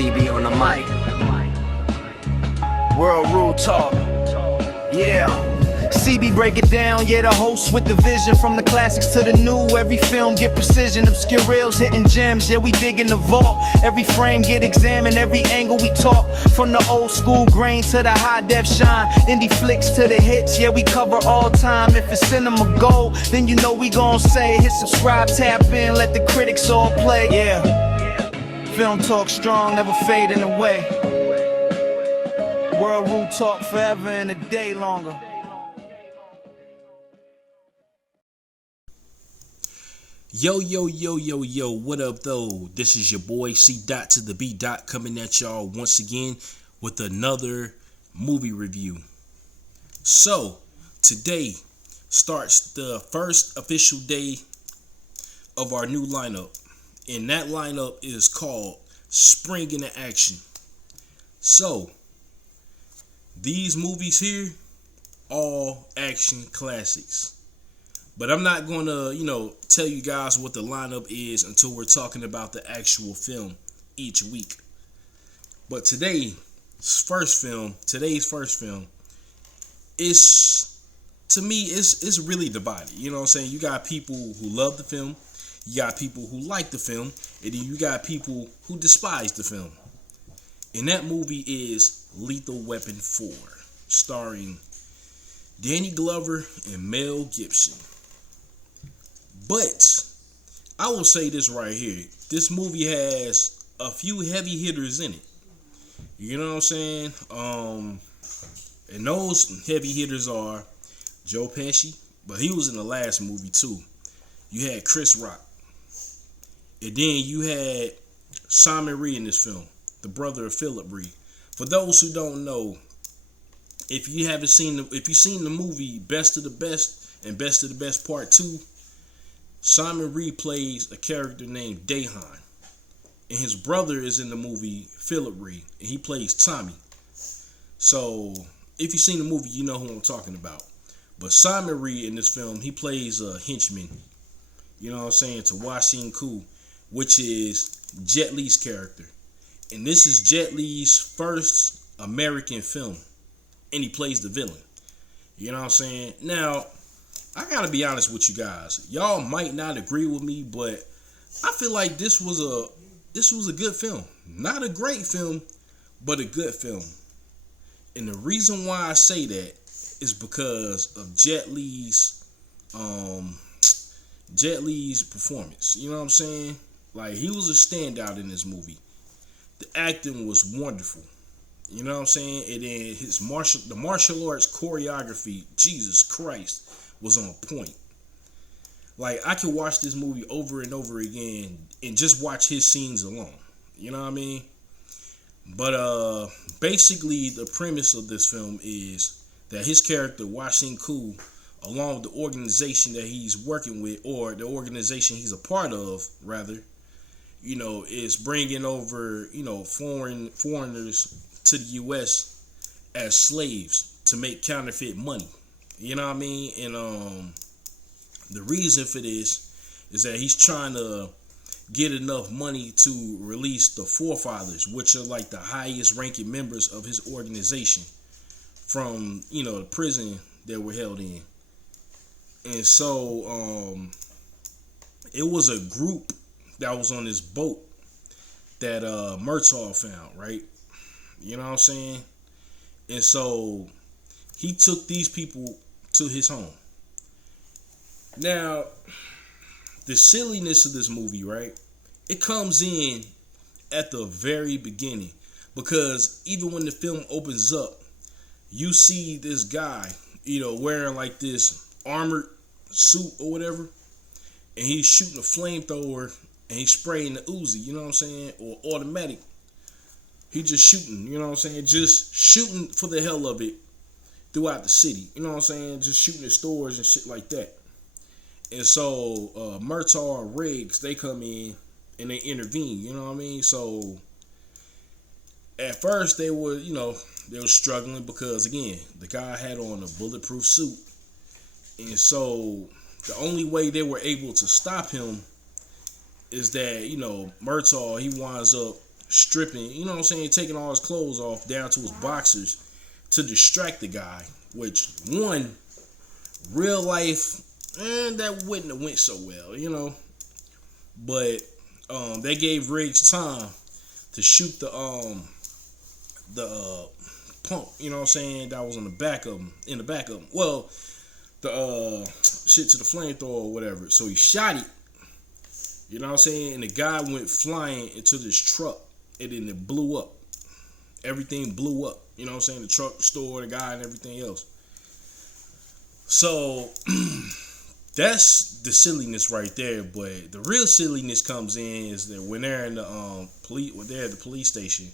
CB on the mic. World Rule Talk. Yeah. CB break it down, yeah, the host with the vision. From the classics to the new, every film get precision. Obscure reels hitting gems, yeah, we dig in the vault. Every frame get examined, every angle we talk. From the old school grain to the high def shine. Indie flicks to the hits, yeah, we cover all time. If it's cinema gold, then you know we gon' say, hit subscribe, tap in, let the critics all play. Yeah, film talk strong, never fading away. World Rule Talk forever and a day longer. Yo, what up though? This is your boy C Dot to the B Dot coming at y'all once again with another movie review. So, today starts the first official day of our new lineup. And that lineup is called Spring into Action. So, these movies here, all action classics. But I'm not going to, tell you guys what the lineup is until we're talking about the actual film each week. But today's first film, is, to me, it's really divided. You know what I'm saying? You got people who love the film, you got people who like the film, and then you got people who despise the film. And that movie is Lethal Weapon 4, starring Danny Glover and Mel Gibson. But I will say this right here. This movie has a few heavy hitters in it. You know what I'm saying? And those heavy hitters are Joe Pesci, but he was in the last movie too. You had Chris Rock. And then you had Simon Rhee in this film, the brother of Philip Rhee. For those who don't know, if you've seen the movie Best of the Best and Best of the Best Part 2, Simon Rhee plays a character named Dahan, and his brother is in the movie Philip Rhee, and he plays Tommy. So, if you've seen the movie, you know who I'm talking about. But Simon Rhee in this film, he plays a henchman, you know what I'm saying, to Wasim Koo, which is Jet Li's character. And this is Jet Li's first American film, and he plays the villain. You know what I'm saying? Now, I gotta be honest with you guys. Y'all might not agree with me, but I feel like this was a good film. Not a great film, but a good film. And the reason why I say that is because of Jet Li's performance. You know what I'm saying? Like, he was a standout in this movie. The acting was wonderful. You know what I'm saying? And then the martial arts choreography, Jesus Christ, was on point. Like, I could watch this movie over and over again and just watch his scenes alone. You know what I mean? But basically the premise of this film is that his character, Wasim Koo, along with the organization that he's working with, or the organization he's a part of, rather, is bringing over, foreigners to the U.S. as slaves to make counterfeit money. You know what I mean? And the reason for this is that he's trying to get enough money to release the forefathers, which are like the highest ranking members of his organization, from, the prison that we're held in. And so it was a group that was on this boat that Murtaugh found, right? You know what I'm saying? And so he took these people to his home. Now, the silliness of this movie, right? It comes in at the very beginning, because even when the film opens up, you see this guy, wearing like this armored suit or whatever, and he's shooting a flamethrower and he's spraying the Uzi, you know what I'm saying, or automatic. He just shooting, you know what I'm saying, just shooting for the hell of it throughout the city, you know what I'm saying, just shooting at stores and shit like that. And so Murtaugh and Riggs, they come in and they intervene, you know what I mean? So at first they were struggling because, again, the guy had on a bulletproof suit. And so the only way they were able to stop him is that, Murtaugh, he winds up stripping, you know what I'm saying, taking all his clothes off down to his boxers to distract the guy, which one, real life, that wouldn't have went so well, you know. But they gave Riggs time to shoot the pump, you know what I'm saying, that was in the back of him. Well, the shit to the flamethrower or whatever. So he shot it, you know what I'm saying, and the guy went flying into this truck, and then it blew up. Everything blew up, you know what I'm saying, the truck, the store, the guy, and everything else. So that's the silliness right there. But the real silliness comes in is that when they're in the police station,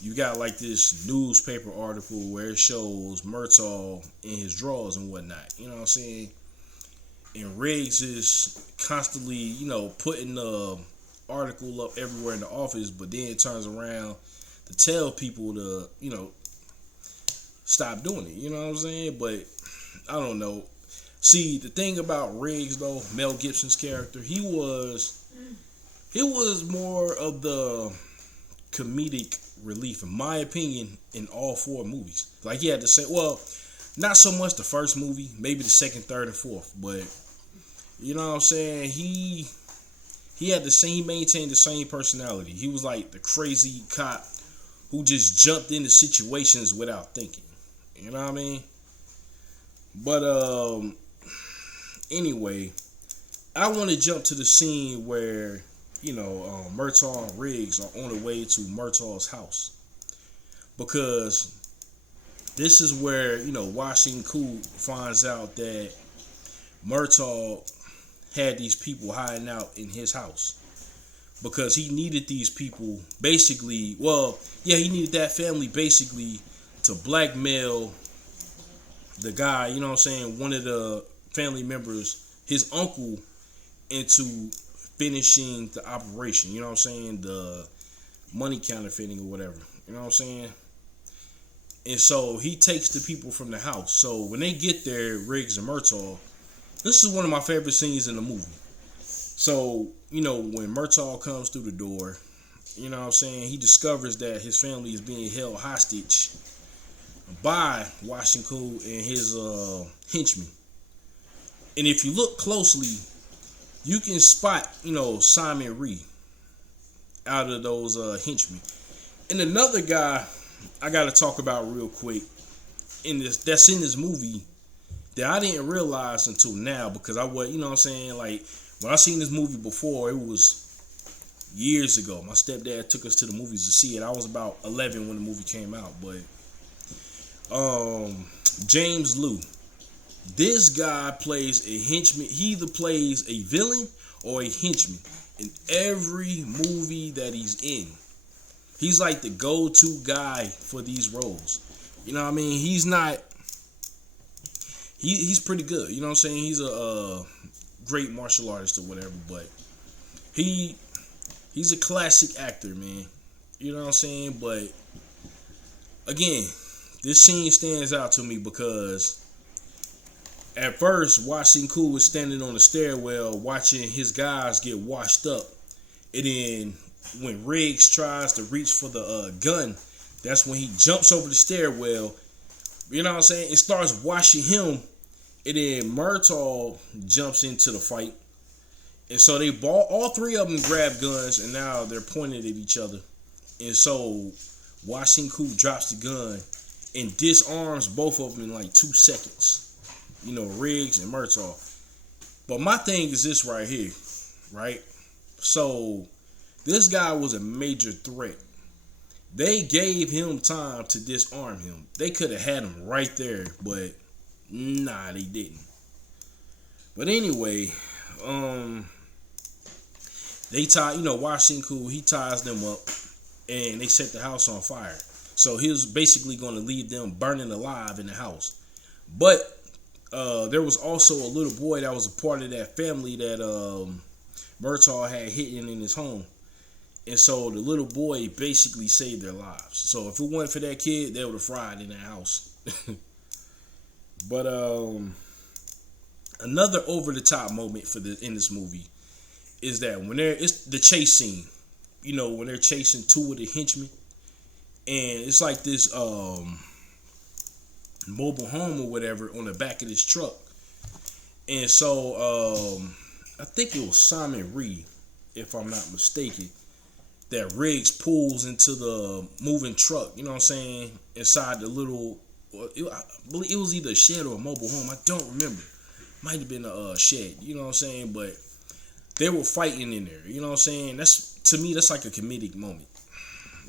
you got like this newspaper article where it shows Murtaugh in his drawers and whatnot. You know what I'm saying? And Riggs is constantly, you know, putting the article up everywhere in the office, but then it turns around to tell people to, you know, stop doing it. You know what I'm saying? But I don't know. See, the thing about Riggs, though, Mel Gibson's character, he was more of the comedic relief, in my opinion, in all four movies. Like, he had to say, well, not so much the first movie, maybe the second, third, and fourth, but you know what I'm saying? He maintained the same personality. He was like the crazy cop who just jumped into situations without thinking. You know what I mean? But anyway, I want to jump to the scene where, you know, Murtaugh and Riggs are on the way to Murtaugh's house, because this is where, you know, Washington Cool finds out that Murtaugh had these people hiding out in his house, because he needed these people basically, well, yeah, he needed that family basically to blackmail the guy, you know what I'm saying, one of the family members, his uncle, into finishing the operation, you know what I'm saying, the money counterfeiting or whatever, you know what I'm saying. And so he takes the people from the house. So when they get there, Riggs and Murtaugh, this is one of my favorite scenes in the movie. So, you know, when Murtaugh comes through the door, you know what I'm saying, he discovers that his family is being held hostage by Washington and his henchmen. And if you look closely, you can spot, you know, Simon Reed out of those henchmen. And another guy I got to talk about real quick that's in this movie that I didn't realize until now, because I was, you know what I'm saying, like, when I seen this movie before, it was years ago. My stepdad took us to the movies to see it. I was about 11 when the movie came out. But James Liu, this guy plays a henchman. He either plays a villain or a henchman in every movie that he's in. He's like the go-to guy for these roles. You know what I mean? He's not... He's pretty good. You know what I'm saying? He's a great martial artist or whatever, but he's a classic actor, man. You know what I'm saying? But again, this scene stands out to me because at first, Washington Cool was standing on the stairwell watching his guys get washed up. And then when Riggs tries to reach for the gun, that's when he jumps over the stairwell. You know what I'm saying? It starts washing him. And then Murtaugh jumps into the fight. And so all three of them grab guns, and now they're pointing at each other. And so Washington Cool drops the gun and disarms both of them in like 2 seconds. You know, Riggs and Murtaugh. But my thing is this right here, right? So this guy was a major threat. They gave him time to disarm him. They could have had him right there, but nah, they didn't. But anyway, they tie, you know, Washington Cool, he ties them up, and they set the house on fire. So he was basically going to leave them burning alive in the house. But there was also a little boy that was a part of that family that Murtaugh had hidden in his home. And so the little boy basically saved their lives. So if it wasn't for that kid, they would have fried in that house. But another over-the-top moment in this movie is that when it's the chase scene when they're chasing two of the henchmen, and it's like this mobile home or whatever on the back of this truck. And so I think it was Simon Reed, if I'm not mistaken, that Riggs pulls into the moving truck, you know what I'm saying, inside the little, I believe it was either a shed or a mobile home. I don't remember. Might have been a shed, you know what I'm saying, but they were fighting in there, you know what I'm saying. To me, that's like a comedic moment.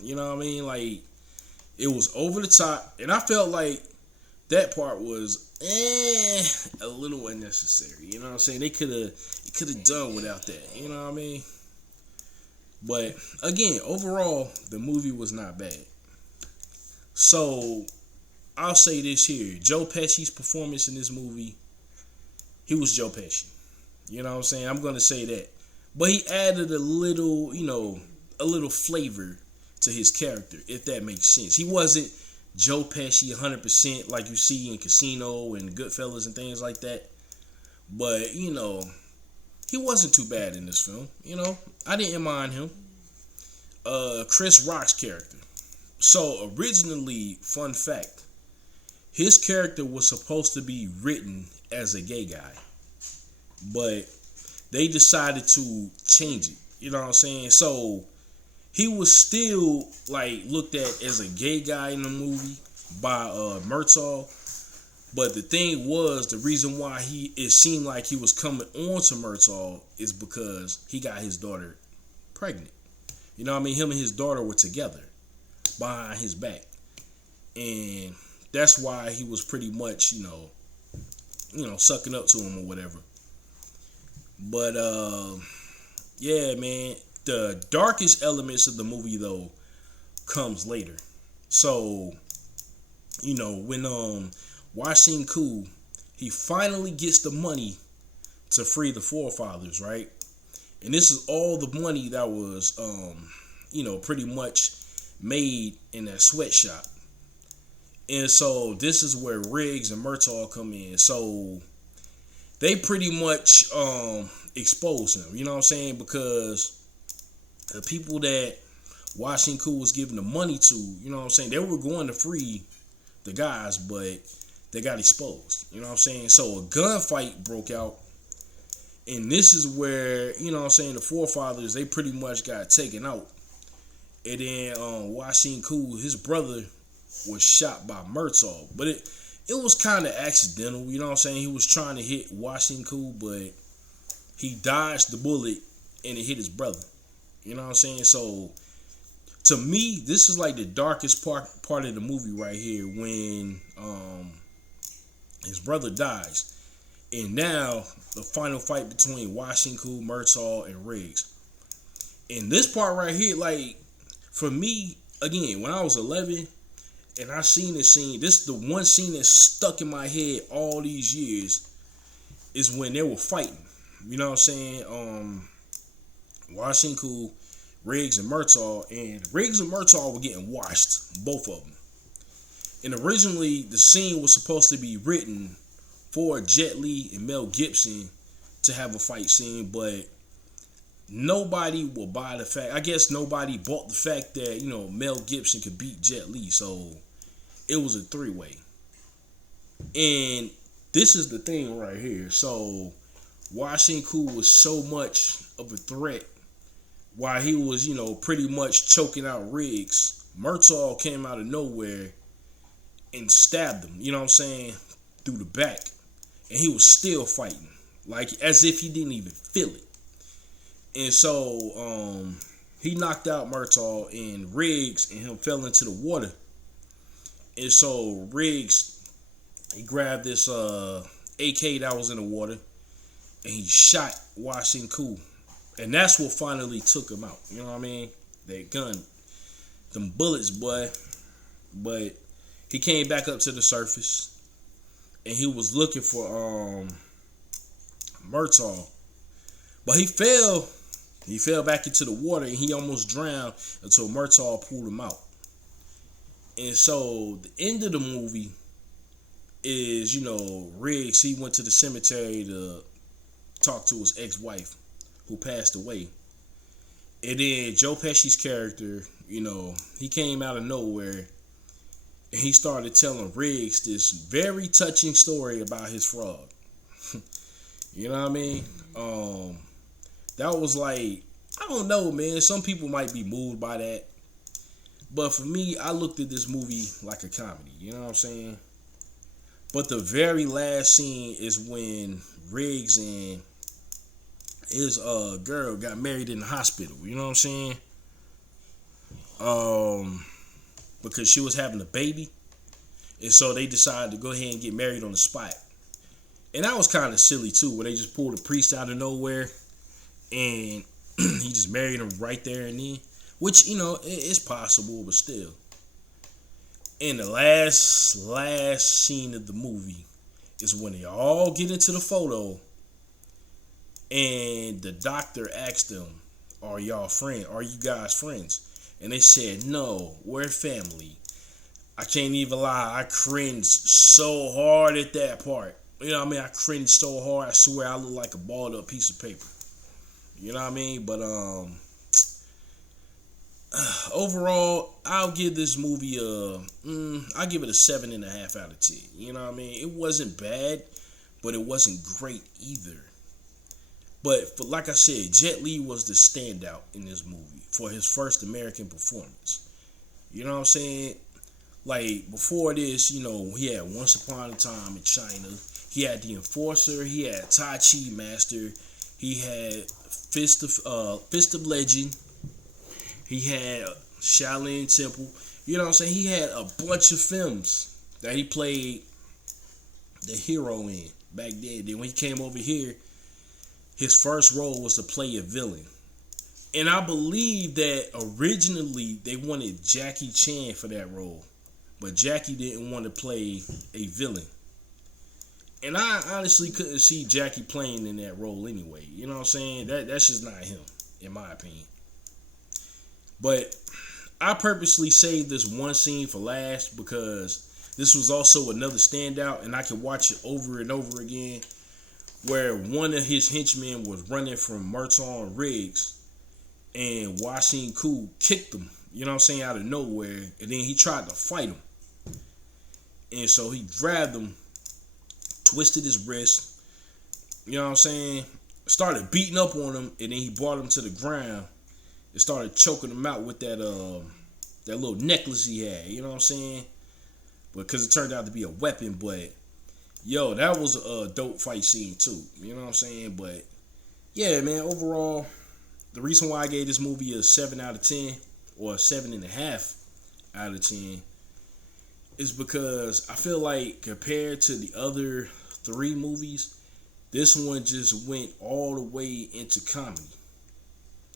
You know what I mean? Like, it was over the top, and I felt like that part was a little unnecessary. You know what I'm saying? They could have done without that. You know what I mean? But again, overall, the movie was not bad. So I'll say this here: Joe Pesci's performance in this movie, he was Joe Pesci. You know what I'm saying? I'm gonna say that, but he added a little flavor to his character, if that makes sense. He wasn't Joe Pesci 100% like you see in Casino and Goodfellas and things like that. But, he wasn't too bad in this film. I didn't mind him. Chris Rock's character. So, originally, fun fact, his character was supposed to be written as a gay guy. But they decided to change it. You know what I'm saying? So, he was still looked at as a gay guy in the movie by Murtaugh, but the thing was, the reason why it seemed like he was coming on to Murtaugh is because he got his daughter pregnant. You know what I mean? Him and his daughter were together behind his back, and that's why he was pretty much sucking up to him or whatever. But yeah, man. The darkest elements of the movie, though, comes later. So, when Washin Ku, he finally gets the money to free the forefathers, right? And this is all the money that was, pretty much made in that sweatshop. And so this is where Riggs and Murtaugh come in. So they pretty much expose him, you know what I'm saying? Because the people that Washin Ku was giving the money to, you know what I'm saying, they were going to free the guys, but they got exposed, you know what I'm saying? So a gunfight broke out, and this is where, you know what I'm saying, the forefathers, they pretty much got taken out. And then Washin Ku, his brother, was shot by Murtaugh, but it was kind of accidental, you know what I'm saying? He was trying to hit Washin Ku, but he dodged the bullet and it hit his brother. You know what I'm saying? So, to me, this is like the darkest part of the movie right here, when his brother dies. And now, the final fight between Washin Ku, Murtaugh, and Riggs. And this part right here, for me, again, when I was 11, and I seen this scene, this is the one scene that stuck in my head all these years, is when they were fighting. You know what I'm saying? Washin Ku, Riggs, and Murtaugh, and Riggs and Murtaugh were getting washed, both of them. And originally, the scene was supposed to be written for Jet Li and Mel Gibson to have a fight scene, but nobody will buy the fact. I guess nobody bought the fact that Mel Gibson could beat Jet Li, so it was a three-way. And this is the thing right here. So Washin Ku was so much of a threat while he was, pretty much choking out Riggs. Murtaugh came out of nowhere and stabbed him, you know what I'm saying, through the back. And he was still fighting, as if he didn't even feel it. And so he knocked out Murtaugh, and Riggs and him fell into the water. And so Riggs, he grabbed this AK that was in the water, and he shot Washin Ku. And that's what finally took him out. You know what I mean? That gun, them bullets, boy. But he came back up to the surface, and he was looking for Murtaugh. But he fell. He fell back into the water, and he almost drowned until Murtaugh pulled him out. And so the end of the movie is, Riggs, he went to the cemetery to talk to his ex-wife who passed away. And then Joe Pesci's character, he came out of nowhere and he started telling Riggs this very touching story about his frog. You know what I mean? That was like, I don't know, man. Some people might be moved by that. But for me, I looked at this movie like a comedy. You know what I'm saying? But the very last scene is when Riggs and his girl got married in the hospital. You know what I'm saying? Because she was having a baby. And so they decided to go ahead and get married on the spot. And that was kind of silly too, where they just pulled a priest out of nowhere and he just married him right there and then. Which, it's possible, but still. And the last scene of the movie is when they all get into the photo and the doctor asked them, are y'all friends? Are you guys friends? And they said, no, we're family. I can't even lie. I cringed so hard at that part. You know what I mean? I cringed so hard. I swear I look like a balled up piece of paper. You know what I mean? But overall, I'll give this movie I'll give it a 7.5 out of 10. You know what I mean? It wasn't bad, but it wasn't great either. But like I said, Jet Li was the standout in this movie for his first American performance. You know what I'm saying? Like, before this, he had Once Upon a Time in China. He had The Enforcer. He had Tai Chi Master. He had Fist of Legend. He had Shaolin Temple. You know what I'm saying? He had a bunch of films that he played the hero in back then. Then when he came over here, his first role was to play a villain. And I believe that originally they wanted Jackie Chan for that role. But Jackie didn't want to play a villain. And I honestly couldn't see Jackie playing in that role anyway. You know what I'm saying? That's just not him, in my opinion. But I purposely saved this one scene for last because this was also another standout and I could watch it over and over again, where one of his henchmen was running from Murtaugh and Riggs and Wasim Koo kicked him, you know what I'm saying, out of nowhere, and then he tried to fight him. And so he grabbed him, twisted his wrist, you know what I'm saying, started beating up on him, and then he brought him to the ground and started choking him out with that little necklace he had, you know what I'm saying? Because it turned out to be a weapon, but yo, that was a dope fight scene too, you know what I'm saying? But yeah, man, overall, the reason why I gave this movie a 7 out of 10 or a 7.5 out of 10 is because I feel like compared to the other 3 movies, this one just went all the way into comedy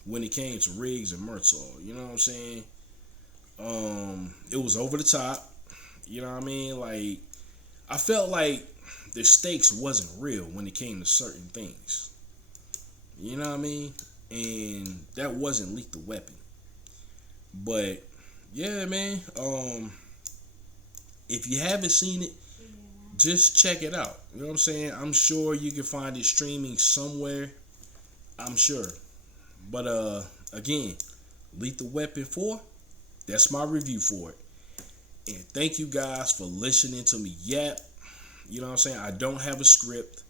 when it came to Riggs and Murtaugh. You know what I'm saying? It was over the top. You know what I mean? Like, I felt like the stakes wasn't real when it came to certain things. You know what I mean? And that wasn't Lethal Weapon. But yeah, man. If you haven't seen it, just check it out. You know what I'm saying? I'm sure you can find it streaming somewhere. I'm sure. But again, Lethal Weapon 4, that's my review for it. And thank you guys for listening to me yap. You know what I'm saying? I don't have a script.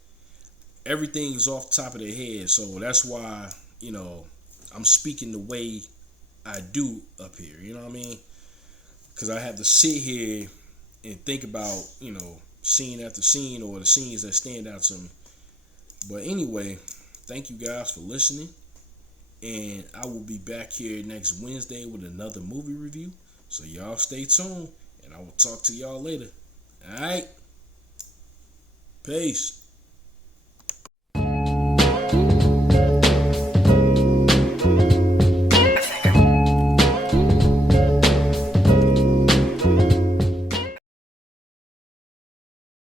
Everything is off the top of their head. So that's why, I'm speaking the way I do up here. You know what I mean? Because I have to sit here and think about, scene after scene or the scenes that stand out to me. But anyway, thank you guys for listening. And I will be back here next Wednesday with another movie review. So y'all stay tuned. And I will talk to y'all later. Alright? Peace.